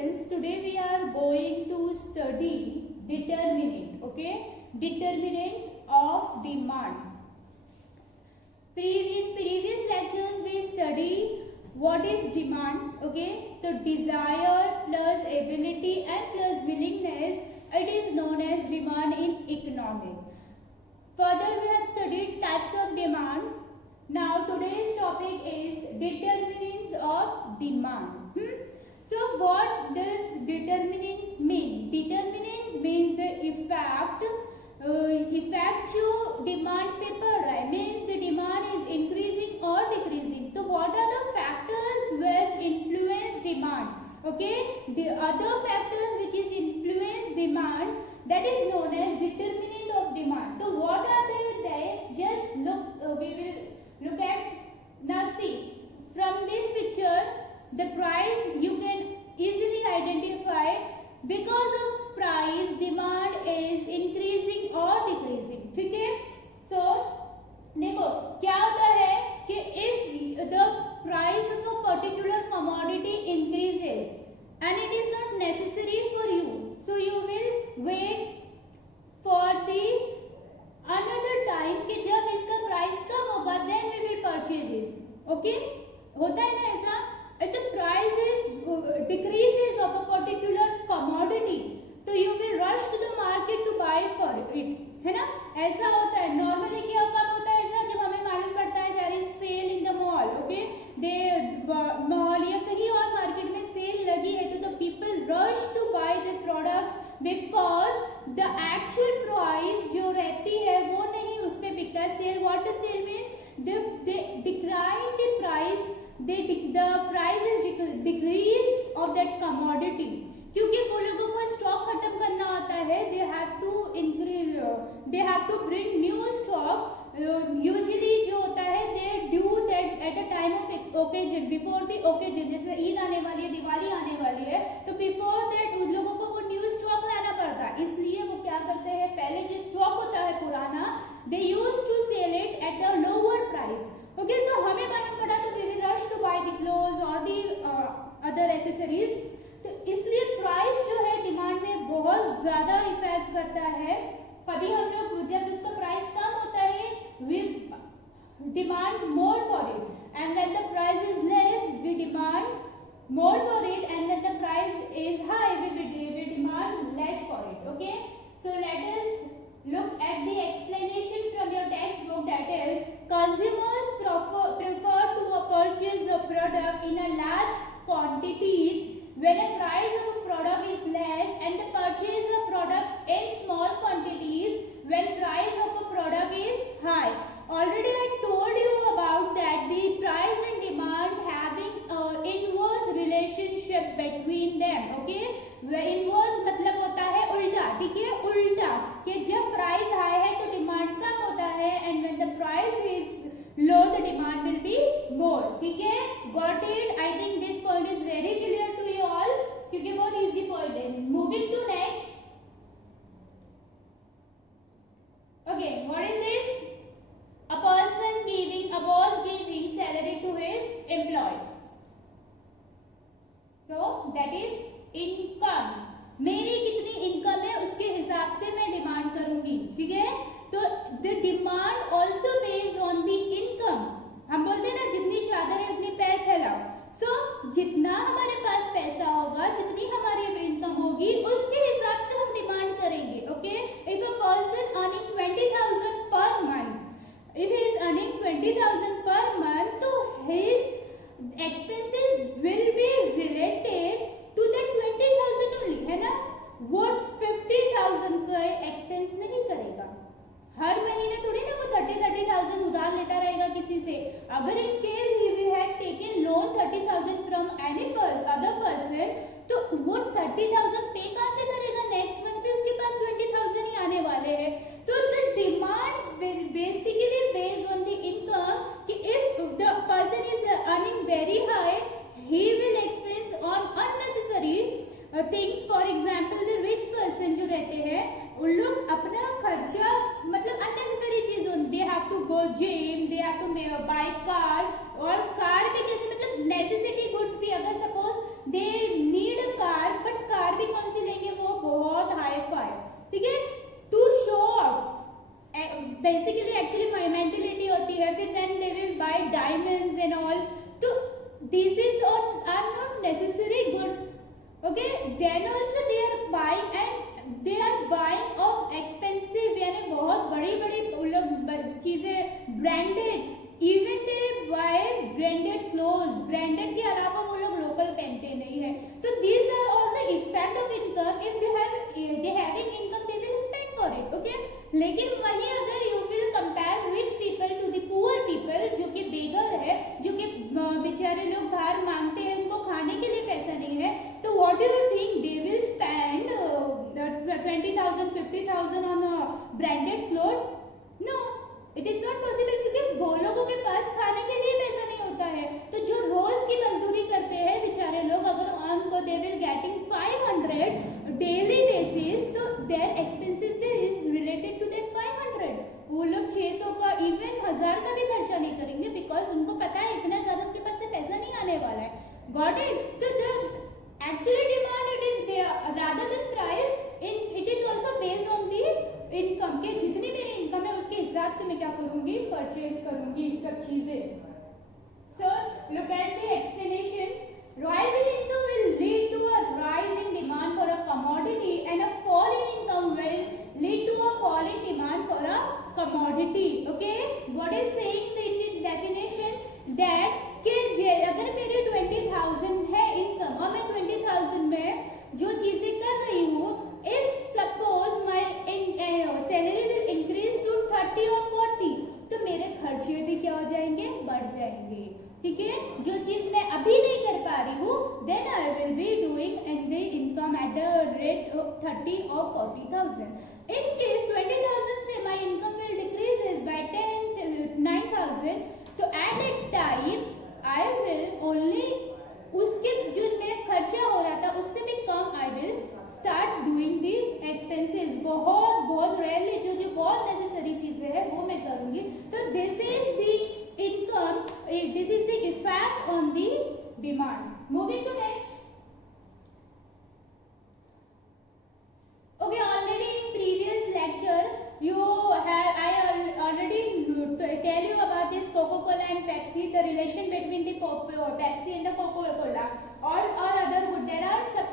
students, today we are going to study determinant, okay? Determinants of demand. In previous lectures we study what is demand, okay? So desire plus ability and plus willingness, it is known as demand in economic. Further we have studied types of demand. Now today's topic is determinants of demand. So what does determinants mean? Determinants mean the effect जो demand पे पड़ रहा है, means the demand is increasing और decreasing. तो what are the factors which influence demand? Okay, the other factors which is influence demand, that is known as determinant of demand. So what are they? Just look, we will look at. Now see, from this picture the price you can easily identify. Because of price demand is increasing or decreasing. ठीक है? So देखो क्या होता है कि if the price of a particular commodity increases and it is not necessary for you, so you will wait for the another time कि जब इसका price कम होगा then we will purchase it. Okay? होता है ना ऐसा? If the price is decreases of a particular commodity, तो you will rush to the market to buy for it, है ना? ऐसा होता है. Normally क्या कब होता है ऐसा? जब हमें मालूम पड़ता है there is sale in the mall, okay? Mall या कहीं और मार्केट में सेल लगी है तो the people rush to buy the products because the actual price जो रहती है वो नहीं उस पे बिकता है. Sale, what does sale means? They decline the price. The price is decreased of that commodity. क्योंकि वो लोगों को स्टॉक खत्म करना होता है. They have to increase, they have to bring new stock. Usually जो होता है they do that at a time of occasion, before the occasion. जैसे ईद आने वाली है, दिवाली आने वाली है, तो before that उन लोगों को वो न्यू स्टॉक लाना पड़ता है. इसलिए वो क्या करते हैं, पहले जो स्टॉक होता है पुराना, they used to sell it at a lower price. ओके, तो हमें मालूम पड़ा तो we will rush to buy the clothes और द अदर एक्सेसरीज. तो इसलिए प्राइस जो है डिमांड में बहुत ज्यादा इफेक्ट करता है. कभी हम लोग जब उसका प्राइस कम होता है we demand more for it, and when the price is less we demand more for it, and when the price is high we demand less for it. Okay, so let us look at the explanation from your textbook, that is consumers prefer to purchase a product in a large quantities when a price of a product is less, and the purchase a product in small quantities when price of a product is high. Already I told you about that the price and demand having inverse relationship between them. Okay, inverse मतलब होता है उल्टा. ठीक है, उल्टा कि जब price high है तो डिमांड कम होता है, and when the price is low the demand will be more. ठीक है, got it? I think this point is very clear to you all, क्योंकि बहुत इजी पॉइंट है. Moving to next. Okay, what is this? A person giving, a boss giving salary to his employee. So that is income. मेरी कितनी इनकम है उसके हिसाब से मैं डिमांड करूंगी. ठीक है, तो the demand also based on the income. हम बोलते हैं ना जितनी चादर है उतनी पैर फैलाओ. सो जितना हमारे पास पैसा होगा, जितनी हमारी इनकम होगी, उसके हिसाब से हम डिमांड करेंगे. Okay, if a person earning 20,000 per month, if he is earning 20,000 per month, तो his expenses will be related to the 20,000 only, है ना? वो 50,000 का एक्सपेंस नहीं करेगा. हर महीने थोड़ी ना वो 30,000 उधार लेता रहेगा किसी से. अगर in case we had taken loan 30,000 from any other person, तो वो 30,000 पे कहां से करेगा? नेक्स्ट मंथ भी उसके पास 20,000 ही आने वाले हैं. तो the demand basically based on the income, कि if the person is earning very high, he will expense on unnecessary things. For example, the rich person जो रहते हैं उन लोग अपना खर्चा मतलब unnecessary चीजों, they have to go gym, they have to buy car. और कार भी कैसे, मतलब necessity goods भी, अगर suppose they need a car then also they are buying and they are buying of expensive, यानी बहुत बड़ी बड़ी चीजें branded, even they buy branded clothes, branded के अलावा वो लोग लोकल पहनते नहीं है. तो these are all the effect of income. If they having income they will spend for it. Okay, लेकिन वहीं अगर you will compare rich people to the poor people जो कि बेगर है, जो कि बेचारे लोग बाहर मांगते हैं, उनको खाने के लिए पैसा नहीं है, तो what do you think they will spend 20,000 50,000 on a branded cloth? No, it is not possible, क्योंकि वो लोगों के पास खाने के लिए पैसा नहीं होता है. तो जो रोज की मजदूरी करते हैं बेचारे लोग, अगर उनको they will getting 500 daily basis, तो their expenses is related to that 500. वो लोग 600 का इवन 1000 का भी खर्चा नहीं करेंगे, बिकॉज उनको पता है इतना ज्यादा उनके पास से पैसा नहीं आने वाला है. Got it? तो the actual demand it is there rather than price. It is also based on the income, के जितनी मेरी इनकम है उसके हिसाब से मैं क्या करूंगी, परचेज करूंगी सब चीजें. So look at the explanation. Rising income will lead to a rise in demand for a commodity and a fall in income will lead to a fall in demand for a commodity. Okay, what is saying the definition that कि अगर मेरे 20,000 है इनकम और मैं 20,000 में जो चीजें कर रही हूँ, if suppose my salary will increase to 30 or 40, तो मेरे खर्चे भी क्या हो जाएंगे, बढ़ जाएंगे. ठीक है, जो चीज मैं अभी नहीं कर पा रही हूँ, then I will be doing in the income at the rate of 30 or 40,000. In case 20,000 से my income will decreases by 9,000, तो at that time I will only उसके जो मेरा खर्चा हो रहा था उससे भी कम I will start doing the expenses. बहुत बहुत rarely जो बहुत necessary चीजें हैं वो मैं करूँगी. तो this is the income, this is the effect on the demand. Moving to next. Okay, already in previous lecture I already tell you about this Coca-Cola and Pepsi, the relation between the Pepsi and the Coca-Cola or other good.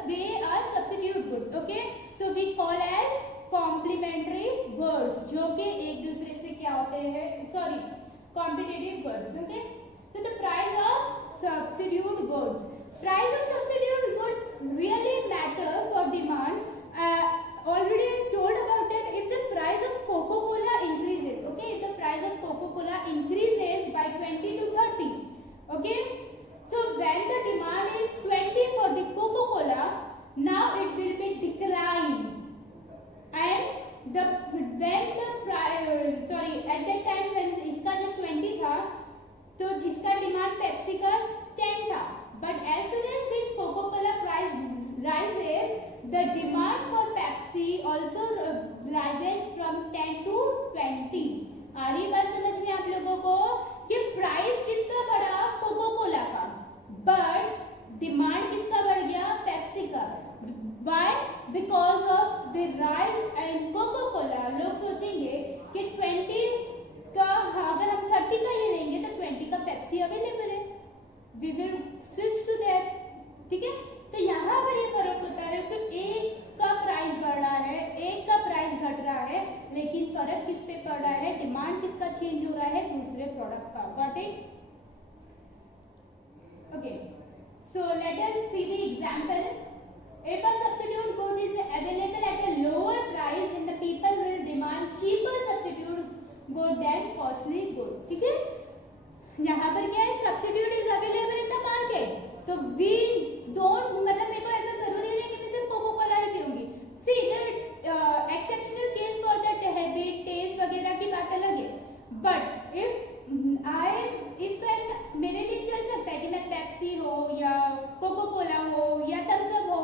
They are substitute goods. Okay, so we call as complementary goods, जो कि एक दूसरे से क्या होते हैं, sorry, competitive goods. Okay, so the price of substitute goods. Price of substitute goods really matter for demand. Already I told about that. If the price of Coca-Cola increases, okay, if the price of Coca-Cola increases by 20 to 30, okay, so when the demand is 20 for the Coca-Cola, now it will be decline, and at that time when इसका जब 20 था तो इसका demand Pepsi का 10 था, but as soon as this Coca-Cola price rises, the demand for Pepsi also rises from 10 to 20. आ रही बात समझ में आप लोगों को कि प्राइस किसका बढ़ा, कोका-कोला का, but डिमांड किसका बढ़ गया, पेप्सी का. Why? Because of the rise in Coca-Cola. लोग सोचेंगे कि 20 का अगर हम 30 का ये लेंगे तो 20 का पेप्सी अवेलेबल है, we will switch to that. ठीक है, तो यहाँ पर ये फर्क होता है कि एक का प्राइस बढ़ रहा है, एक का प्राइस घट रहा है, लेकिन फर्क किस पे पड़ रहा है, डिमांड किसका चेंज हो रहा है, दूसरे प्रोडक्ट का. Got it? Okay, so let us see the example. If a substitute good is available at a lower price, then the people will demand cheaper substitute good than costly good. ठीक है, यहाँ पर क्या है, substitute is available in the market, तो we don't, मतलब मेरे को ऐसा जरूरी नहीं कि मैं सिर्फ कोका-कोला ही पीऊंगी. See, the exceptional case for that habit, taste वगैरह की बात अलग है, but if मेरे लिए चल सकता है कि मैं पेप्सी हो या कोका-कोला हो या थम्स अप हो,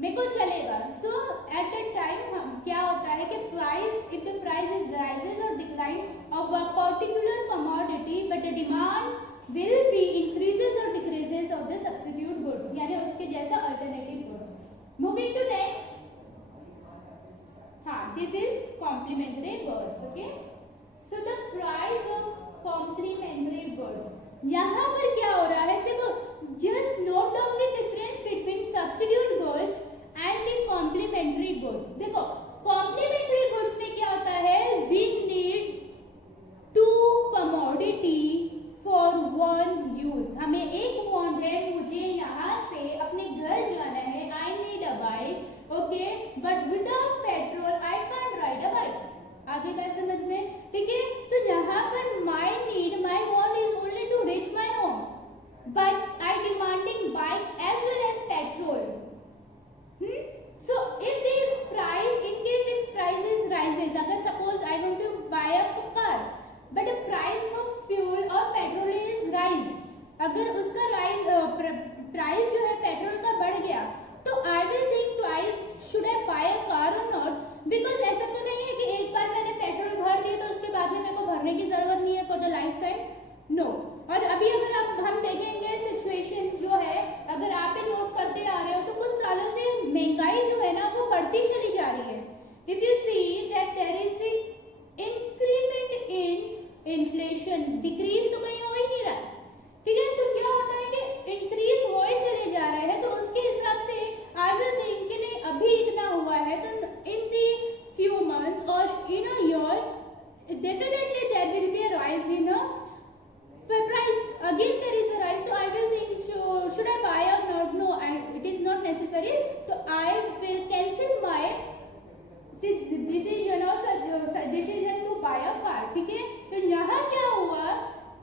मेरे को चलेगा. सो एट दैट टाइम क्या होता है कि price, if the price is raises और decline of a particular commodity but the demand will be increases और decreases of the substitute goods, यानी उसके जैसा alternative goods. Moving to next. हाँ, this is complementary goods. Okay, so the price of complementary goods, यहाँ पर क्या हो रहा है, देखो, just note down the difference between substitute goods आगे बात समझ में, ठीक है। तो यहाँ पर my need, my want is only to reach my home, but I demanding bike as well as petrol. So if the price, in case if prices rises, अगर suppose I want to buy a car, but the price of fuel or petrol is rise, अगर उसका प्राइस जो है पेट्रोल का बढ़ गया, तो I will think twice should I buy a car or not, because ऐसा तो नहीं है कि एक बार मैंने पेट्रोल भर दिया तो उसके बाद में मेरे को भरने की जरूरत नहीं है for the lifetime, no. और अभी अगर हम देखेंगे सिचुएशन जो है, अगर आप भी नोट करते आ रहे हो तो कुछ सालों से महंगाई जो है ना वो बढ़ती चली जा रही है। If you see that there is increment in inflation, decrease तो कहीं हो ही नहीं रहा, ठीक है। तो क्या होता है कि इंक्रीज हो ही चले जा रहे हैं, तो उसके हिसाब से आई विल थिंक कि नहीं अभी इतना हुआ है तो इन दी फ्यू मंथ्स और in a year definitely there will be a rise in a price, again there is a rise, so I will think should I buy or not, no, and it is not necessary, so I will cancel my decision or decision to buy a car, ठीक है। तो यहाँ क्या हुआ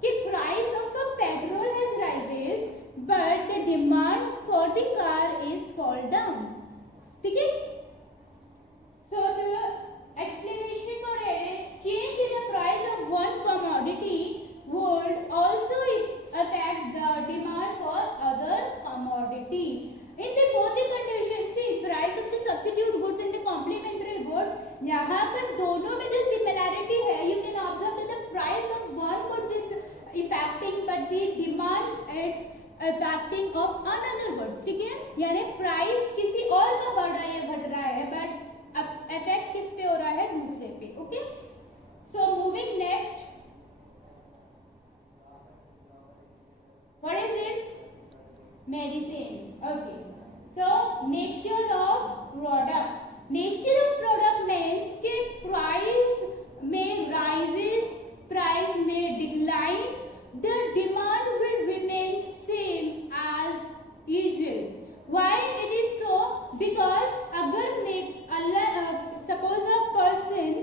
कि price of the petrol has rises but the demand for the car is fall down, ठीक है। so the explanation for it, change in the price of one commodity would also affect the demand for other commodity. In the both the conditions, see price of the substitute goods and the complementary goods, यहाँ पर दोनों में जो similarity है, you can observe that the price of one goods is affecting but the demand is affecting of another goods, ठीक है। यानी price किसी और का बढ़ रहा है या घट रहा है, but effect किस पे हो रहा है, दूसरे पे, okay। So moving next, what is this? Medicines. Okay. So nature of product. Nature of product means कि price में rises, price में decline, the demand will remain same as usual. Why it is so? Because अगर suppose a person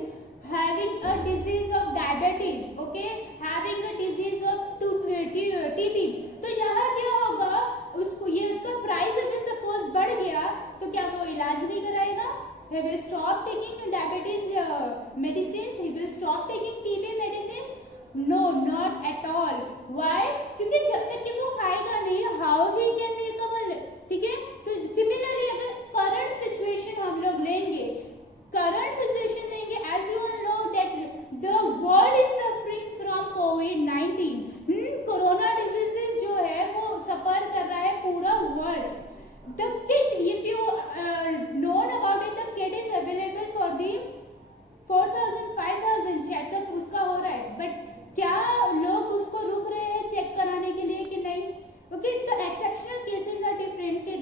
having a disease of diabetes, okay, having a disease of TB, तो यहाँ क्या होगा, उसको ये उसका प्राइस अगर सपोज बढ़ गया तो क्या वो इलाज नहीं कराएगा, he will stop taking diabetes medicines, he will stop taking TB medicines, no, not at all. Why? क्योंकि जब तक कि वो खाएगा नहीं, how he can recover, ठीक है। तो सिमिलरली अगर करंट सिचुएशन हम लोग लेंगे, करंट सिचुएशन लेंगे, as you all know that the world is suffering from COVID-19, corona diseases जो है वो सफर कर रहा है पूरा world. The kit, if you known about it, the kit is available for the 4,000-5,000 चेकअप उसका हो रहा है, बट क्या लोग उसको रुक रहे हैं चेक कराने के लिए कि नहीं, ओके। तो एक्सेप्शनल केसेस आर डिफरेंट के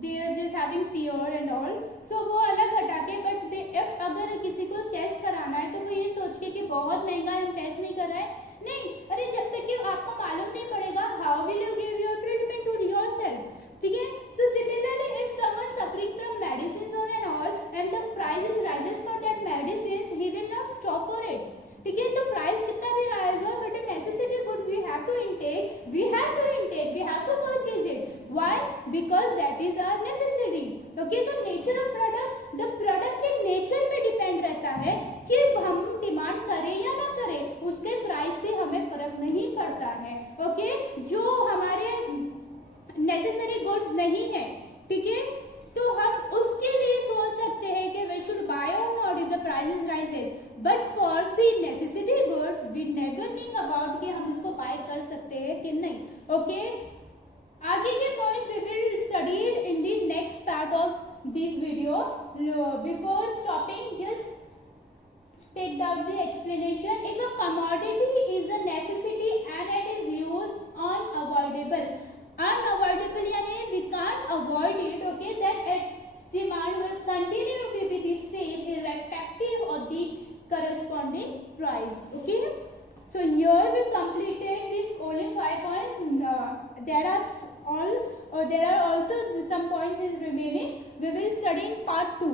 they are just having fear and all, so वो अलग हटा के, बट if अगर किसी को टेस्ट कराना है तो वो ये सोच के कि बहुत महंगा है हम टेस्ट नहीं कर रहे हैं, नहीं, अरे जब तक कि आपको मालूम नहीं पड़ेगा, how will you give your treatment to yourself, ठीक है। So similarly if someone suffering from medicine और and all and the prices raises for that medicine, he will not stop for it, ठीक है। तो प्राइस कितना भी rise हो, but necessary goods we have to intake, we have to purchase it, why, because that is our necessary, okay. तो nature of product, the product के नेचर पे डिपेंड रहता है कि हम डिमांड करें या ना करें, उसके प्राइस से हमें फर्क नहीं पड़ता है, ओके। जो हमारे नेसेसरी गुड्स नहीं है, ठीक है, तो हम उसके लिए सोच सकते हैं कि वी शुड बाय और not if the prices rises, but for the necessary goods we never think about कि हम उसको बाय कर सकते हैं कि नहीं, ओके। आगे के point we will studied in the next part of this video. Before stopping just take down the explanation. If a commodity is a necessity and it is used unavoidable, यानी we can't avoid it, okay, then its demand will continue to be the same irrespective of the corresponding price, okay. So here we completed the only 5 points. There are also some points is remaining. We will study in part 2.